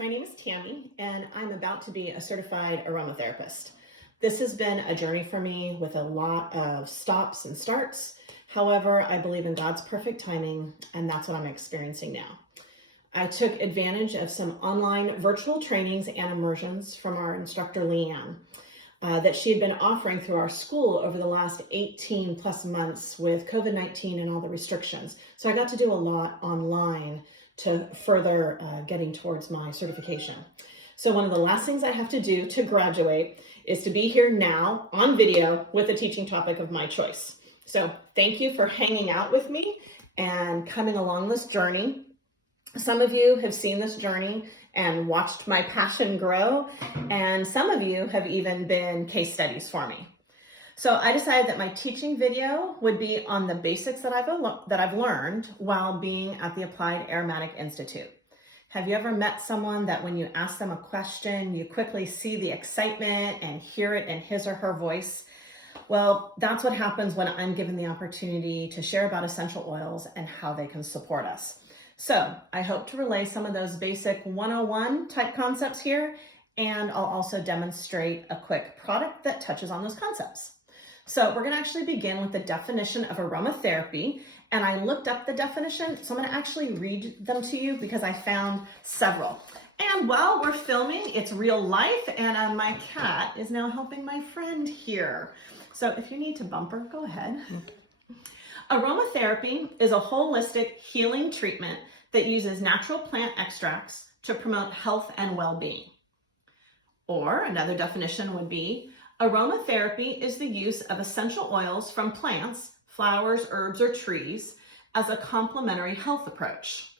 my name is Tammy, and I'm about to be a certified aromatherapist. This has been a journey for me with a lot of stops and starts. However, I believe in God's perfect timing, and that's what I'm experiencing now. I took advantage of some online virtual trainings and immersions from our instructor, Leanne, that she had been offering through our school over the last 18 plus months with COVID-19 and all the restrictions. So I got to do a lot online to further getting towards my certification. So one of the last things I have to do to graduate is to be here now on video with a teaching topic of my choice. So thank you for hanging out with me and coming along this journey. Some of you have seen this journey and watched my passion grow, and some of you have even been case studies for me. So I decided that my teaching video would be on the basics that I've learned while being at the Applied Aromatic Institute. Have you ever met someone that when you ask them a question, you quickly see the excitement and hear it in his or her voice? Well, that's what happens when I'm given the opportunity to share about essential oils and how they can support us. So I hope to relay some of those basic 101 type concepts here, and I'll also demonstrate a quick product that touches on those concepts. So we're going to actually begin with the definition of aromatherapy, and I looked up the definition, so I'm going to actually read them to you because I found several. And while we're filming, it's real life, and my cat is now helping my friend here. So if you need to bumper, go ahead. Aromatherapy is a holistic healing treatment that uses natural plant extracts to promote health and well-being. Or another definition would be, aromatherapy is the use of essential oils from plants, flowers, herbs, or trees as a complementary health approach.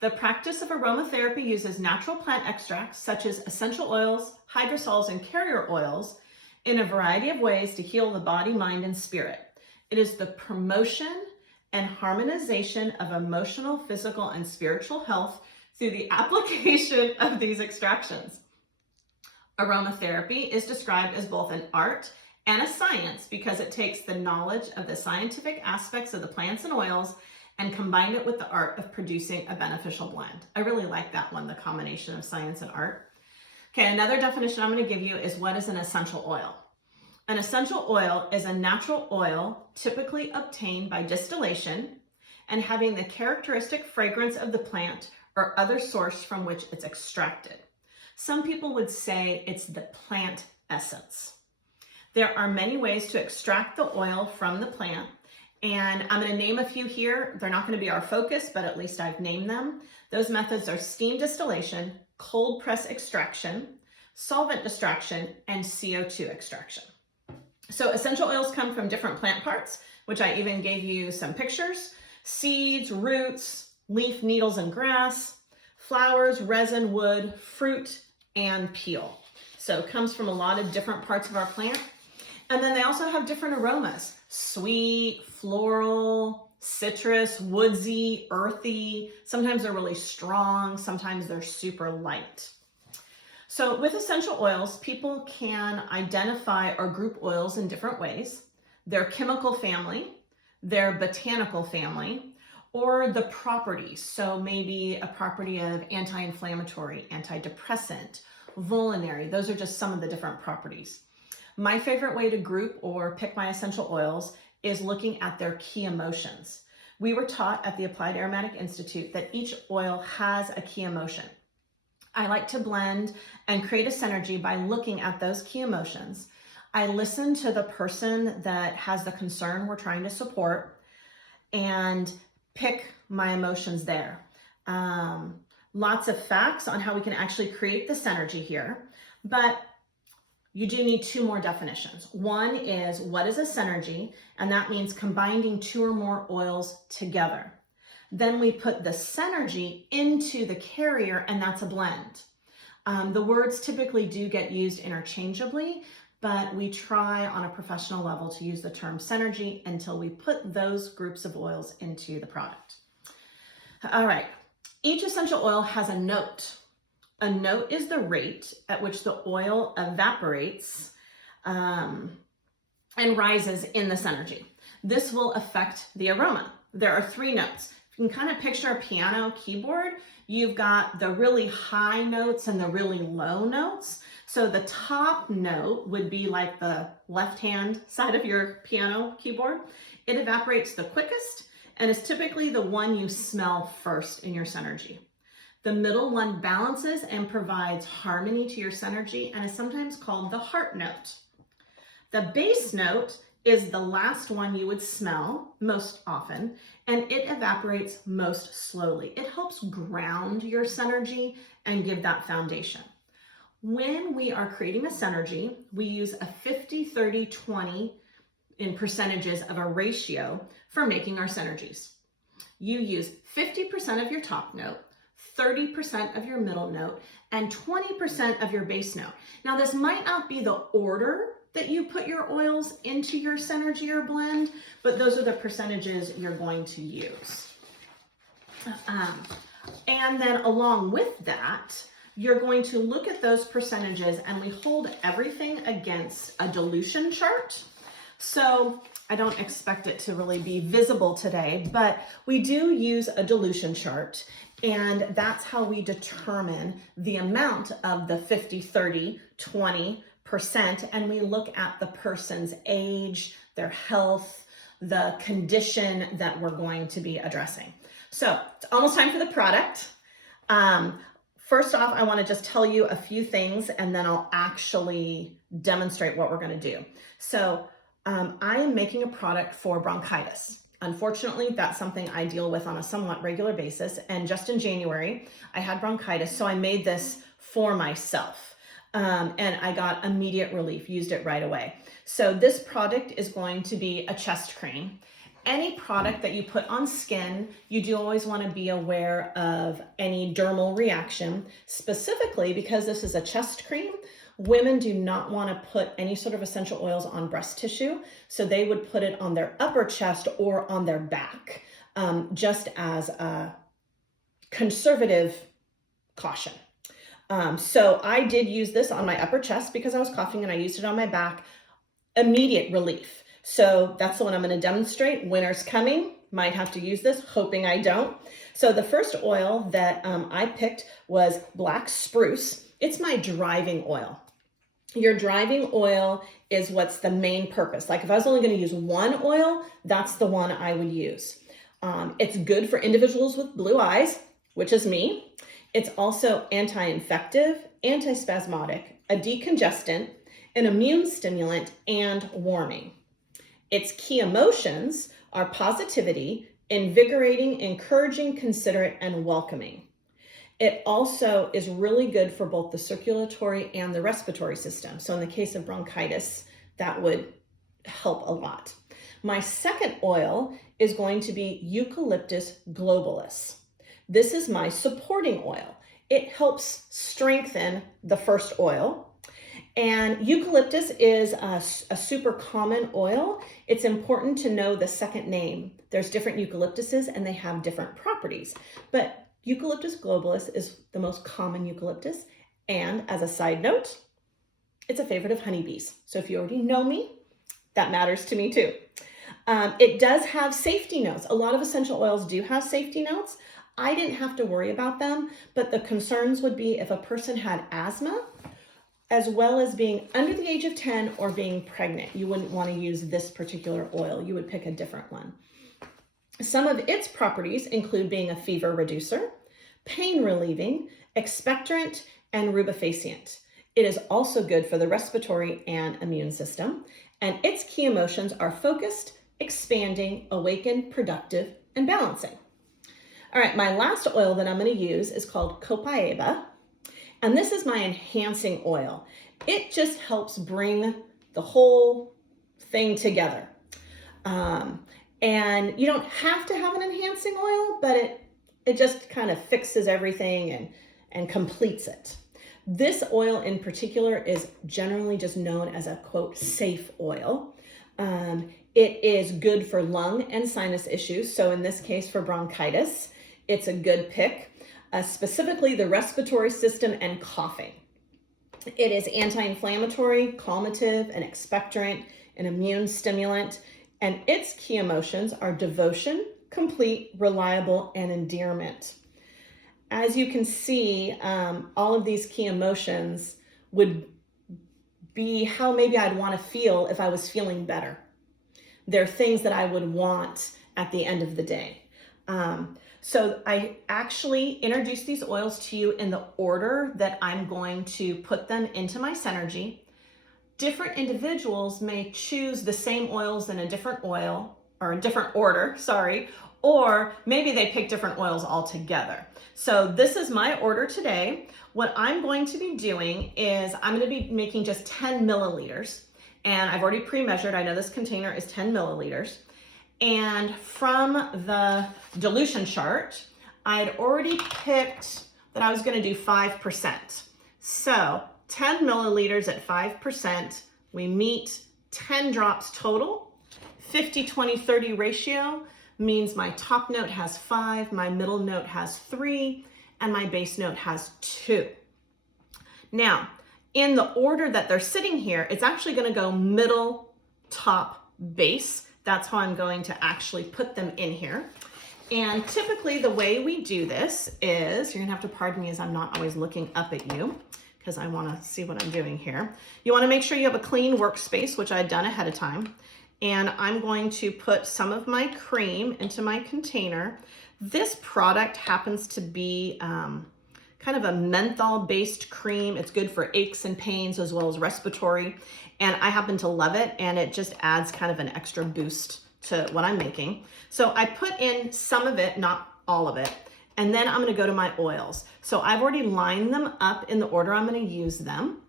The practice of aromatherapy uses natural plant extracts such as essential oils, hydrosols, and carrier oils in a variety of ways to heal the body, mind, and spirit. It is the promotion and harmonization of emotional, physical, and spiritual health through the application of these extractions. Aromatherapy is described as both an art and a science because it takes the knowledge of the scientific aspects of the plants and oils and combined it with the art of producing a beneficial blend. I really like that one, the combination of science and art. Okay, another definition I'm going to give you is what is an essential oil. An essential oil is a natural oil typically obtained by distillation and having the characteristic fragrance of the plant or other source from which it's extracted. Some people would say it's the plant essence. There are many ways to extract the oil from the plant, and I'm going to name a few here. They're not going to be our focus, but at least I've named them. Those methods are steam distillation, cold press extraction, solvent extraction, and CO2 extraction. So essential oils come from different plant parts, which I even gave you some pictures: seeds, roots, leaf, needles, and grass, flowers, resin, wood, fruit, and peel. So it comes from a lot of different parts of our plant. And then they also have different aromas: sweet, floral, citrus, woodsy, earthy. Sometimes they're really strong, sometimes they're super light. So with essential oils, people can identify or group oils in different ways: their chemical family, their botanical family, or the properties. So maybe a property of anti-inflammatory, antidepressant, vulnerary. Those are just some of the different properties. My favorite way to group or pick my essential oils is looking at their key emotions. We were taught at the Applied Aromatic Institute that each oil has a key emotion. I like to blend and create a synergy by looking at those key emotions. I listen to the person that has the concern we're trying to support and pick my emotions there. Lots of facts on how we can actually create the synergy here, but you do need two more definitions. One is, what is a synergy? And that means combining two or more oils together. Then we put the synergy into the carrier, and that's a blend. The words typically do get used interchangeably, but we try on a professional level to use the term synergy until we put those groups of oils into the product. All right, each essential oil has a note. A note is the rate at which the oil evaporates and rises in the synergy. This will affect the aroma. There are three notes. You can kind of picture a piano keyboard. You've got the really high notes and the really low notes. So the top note would be like the left-hand side of your piano keyboard. It evaporates the quickest and is typically the one you smell first in your Synergy. The middle one balances and provides harmony to your Synergy and is sometimes called the heart note. The base note is the last one you would smell most often, and it evaporates most slowly. It helps ground your Synergy and give that foundation. When we are creating a Synergy, we use a 50, 30, 20 in percentages of a ratio for making our Synergies. You use 50% of your top note, 30% of your middle note, and 20% of your base note. Now, this might not be the order that you put your oils into your Synergy or blend, but those are the percentages you're going to use. And then along with that, you're going to look at those percentages, and we hold everything against a dilution chart. So I don't expect it to really be visible today, but we do use a dilution chart, and that's how we determine the amount of the 50, 30, 20%, and we look at the person's age, their health, the condition that we're going to be addressing. So it's almost time for the product. First off, I want to just tell you a few things, and then I'll actually demonstrate what we're going to do. So I am making a product for bronchitis. Unfortunately, that's something I deal with on a somewhat regular basis. And just in January, I had bronchitis, so I made this for myself. And I got immediate relief, used it right away. So this product is going to be a chest cream. Any product that you put on skin, you do always want to be aware of any dermal reaction, specifically because this is a chest cream. Women do not want to put any sort of essential oils on breast tissue, so they would put it on their upper chest or on their back, just as a conservative caution. So I did use this on my upper chest because I was coughing, and I used it on my back. Immediate relief. So that's the one I'm going to demonstrate. Winter's coming. Might have to use this, hoping I don't. So the first oil that I picked was black spruce. It's my driving oil. Your driving oil is what's the main purpose. Like if I was only going to use one oil, that's the one I would use. It's good for individuals with blue eyes, which is me. It's also anti-infective, antispasmodic, a decongestant, an immune stimulant, and warming. Its key emotions are positivity, invigorating, encouraging, considerate, and welcoming. It also is really good for both the circulatory and the respiratory system. So in the case of bronchitis, that would help a lot. My second oil is going to be Eucalyptus globalis. This is my supporting oil. It helps strengthen the first oil. And eucalyptus is a super common oil. It's important to know the second name. There's different eucalyptuses and they have different properties. But Eucalyptus globalis is the most common eucalyptus. And as a side note, it's a favorite of honeybees. So if you already know me, that matters to me too. It does have safety notes. A lot of essential oils do have safety notes. I didn't have to worry about them, but the concerns would be if a person had asthma, as well as being under the age of 10 or being pregnant. You wouldn't want to use this particular oil. You would pick a different one. Some of its properties include being a fever reducer, pain relieving, expectorant, and rubefacient. It is also good for the respiratory and immune system, and its key emotions are focused, expanding, awakened, productive, and balancing. All right, my last oil that I'm going to use is called Copaiba. And this is my enhancing oil. It just helps bring the whole thing together. And you don't have to have an enhancing oil, but it just kind of fixes everything and completes it. This oil in particular is generally just known as a, quote, safe oil. It is good for lung and sinus issues. So in this case for bronchitis, it's a good pick. Specifically the respiratory system and coughing. It is anti-inflammatory, calmative, an expectorant, an immune stimulant, and its key emotions are devotion, complete, reliable, and endearment. as you can see, all of these key emotions would be how maybe I'd want to feel if I was feeling better. They're things that I would want at the end of the day. So I actually introduced these oils to you in the order that I'm going to put them into my Synergy. Different individuals may choose the same oils in a different oil or a different order, sorry, or maybe they pick different oils altogether. So this is my order today. What I'm going to be doing is I'm going to be making just 10 milliliters, and I've already pre-measured. I know this container is 10 milliliters. And from the dilution chart, I'd already picked that I was going to do 5%. So 10 milliliters at 5%, we meet 10 drops total. 50, 20, 30 ratio means my top note has 5, my middle note has 3, and my base note has 2. Now, in the order that they're sitting here, it's actually going to go middle, top, base. That's how I'm going to actually put them in here. And typically the way we do this is, you're gonna have to pardon me as I'm not always looking up at you because I wanna see what I'm doing here. You wanna make sure you have a clean workspace, which I'd done ahead of time. And I'm going to put some of my cream into my container. This product happens to be kind of a menthol-based cream. It's good for aches and pains as well as respiratory. And I happen to love it, and it just adds kind of an extra boost to what I'm making. So I put in some of it, not all of it, and then I'm gonna go to my oils. So I've already lined them up in the order I'm gonna use them.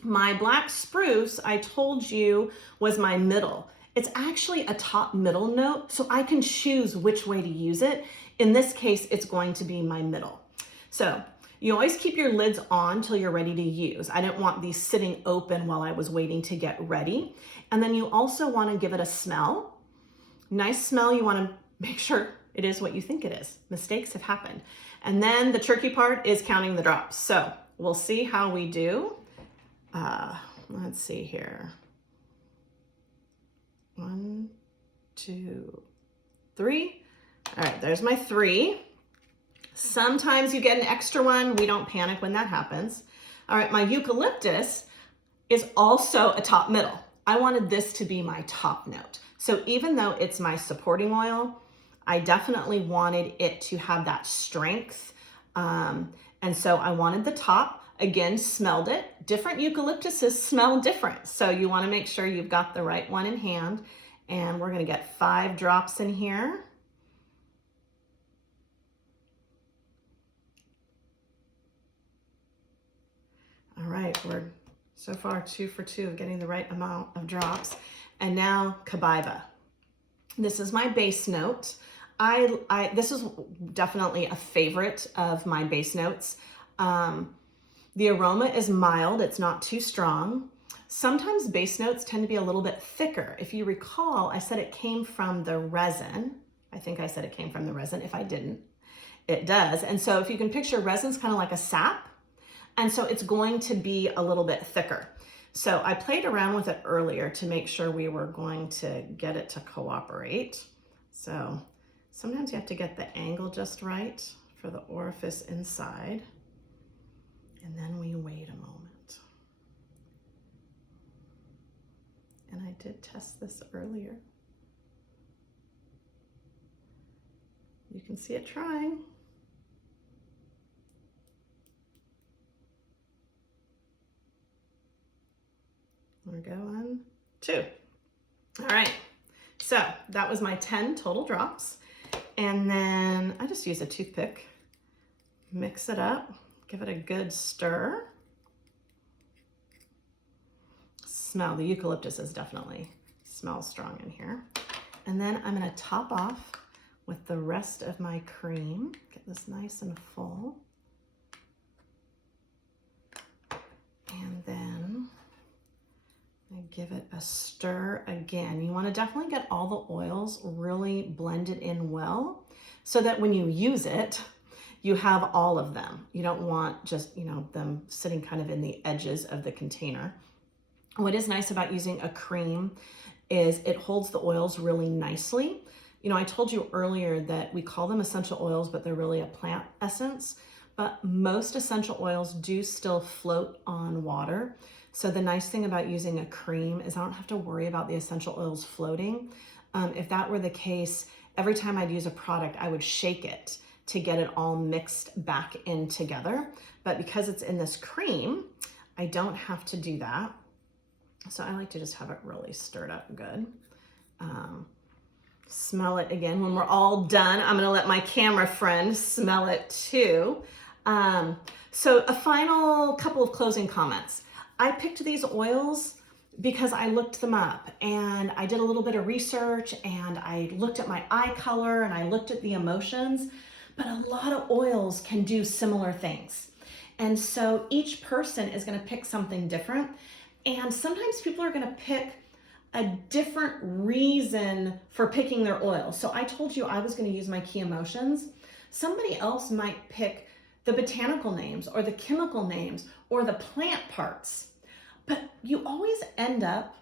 My black spruce, I told you, was my middle. It's actually a top middle note, so I can choose which way to use it. In this case, it's going to be my middle. So you always keep your lids on till you're ready to use. I didn't want these sitting open while I was waiting to get ready. And then you also want to give it a smell. Nice smell. You want to make sure it is what you think it is. Mistakes have happened. And then the tricky part is counting the drops. So we'll see how we do. Let's see here. 1, 2, 3. All right, there's my 3. Sometimes you get an extra one. We don't panic when that happens. All right, my eucalyptus is also a top middle. I wanted this to be my top note. So even though it's my supporting oil, I definitely wanted it to have that strength. And so I wanted the top. Again, smelled it. Different eucalyptuses smell different. So you want to make sure you've got the right one in hand. And we're going to get 5 drops in here. All right, we're so far 2 for 2 of getting the right amount of drops. And now Caiba. This is my base note. This is definitely a favorite of my base notes. The aroma is mild, it's not too strong. Sometimes base notes tend to be a little bit thicker. If you recall, I said it came from the resin. I think I said it came from the resin. If I didn't, it does. And so if you can picture, resin's kind of like a sap. And so it's going to be a little bit thicker. So I played around with it earlier to make sure we were going to get it to cooperate. So sometimes you have to get the angle just right for the orifice inside. And then we wait a moment. And I did test this earlier. You can see it trying. We're going 2. All right, so that was my 10 total drops. And then I just use a toothpick, mix it up, give it a good stir. Smell, the eucalyptus is definitely smells strong in here. And then I'm gonna top off with the rest of my cream, get this nice and full. And then I give it a stir again. You want to definitely get all the oils really blended in well so that when you use it, you have all of them. You don't want just, them sitting kind of in the edges of the container. What is nice about using a cream is it holds the oils really nicely. I told you earlier that we call them essential oils, but they're really a plant essence. But most essential oils do still float on water. So the nice thing about using a cream is I don't have to worry about the essential oils floating. If that were the case, every time I'd use a product, I would shake it to get it all mixed back in together. But because it's in this cream, I don't have to do that. So I like to just have it really stirred up good. Smell it again. When we're all done, I'm gonna let my camera friend smell it too. So a final couple of closing comments. I picked these oils because I looked them up and I did a little bit of research and I looked at my eye color and I looked at the emotions, but a lot of oils can do similar things. And so each person is gonna pick something different. And sometimes people are gonna pick a different reason for picking their oil. So I told you I was going to use my key emotions. Somebody else might pick the botanical names or the chemical names or the plant parts. But you always end up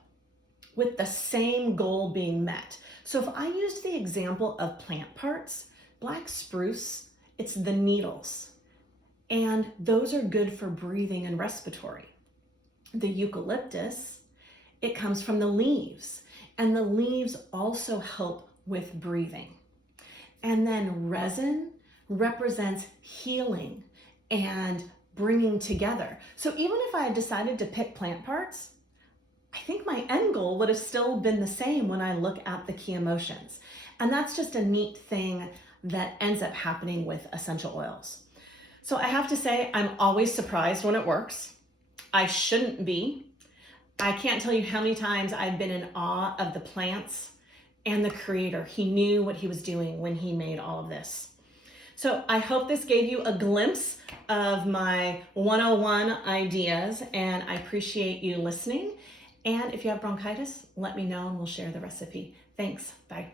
with the same goal being met. So if I used the example of plant parts, black spruce, it's the needles. And those are good for breathing and respiratory. The eucalyptus, it comes from the leaves, and the leaves also help with breathing. And then resin represents healing and bringing together. So even if I had decided to pick plant parts, I think my end goal would have still been the same when I look at the key emotions. And that's just a neat thing that ends up happening with essential oils. So I have to say, I'm always surprised when it works. I shouldn't be. I can't tell you how many times I've been in awe of the plants and the creator. He knew what he was doing when he made all of this. So I hope this gave you a glimpse of my 101 ideas, and I appreciate you listening. And if you have bronchitis, let me know and we'll share the recipe. Thanks. Bye.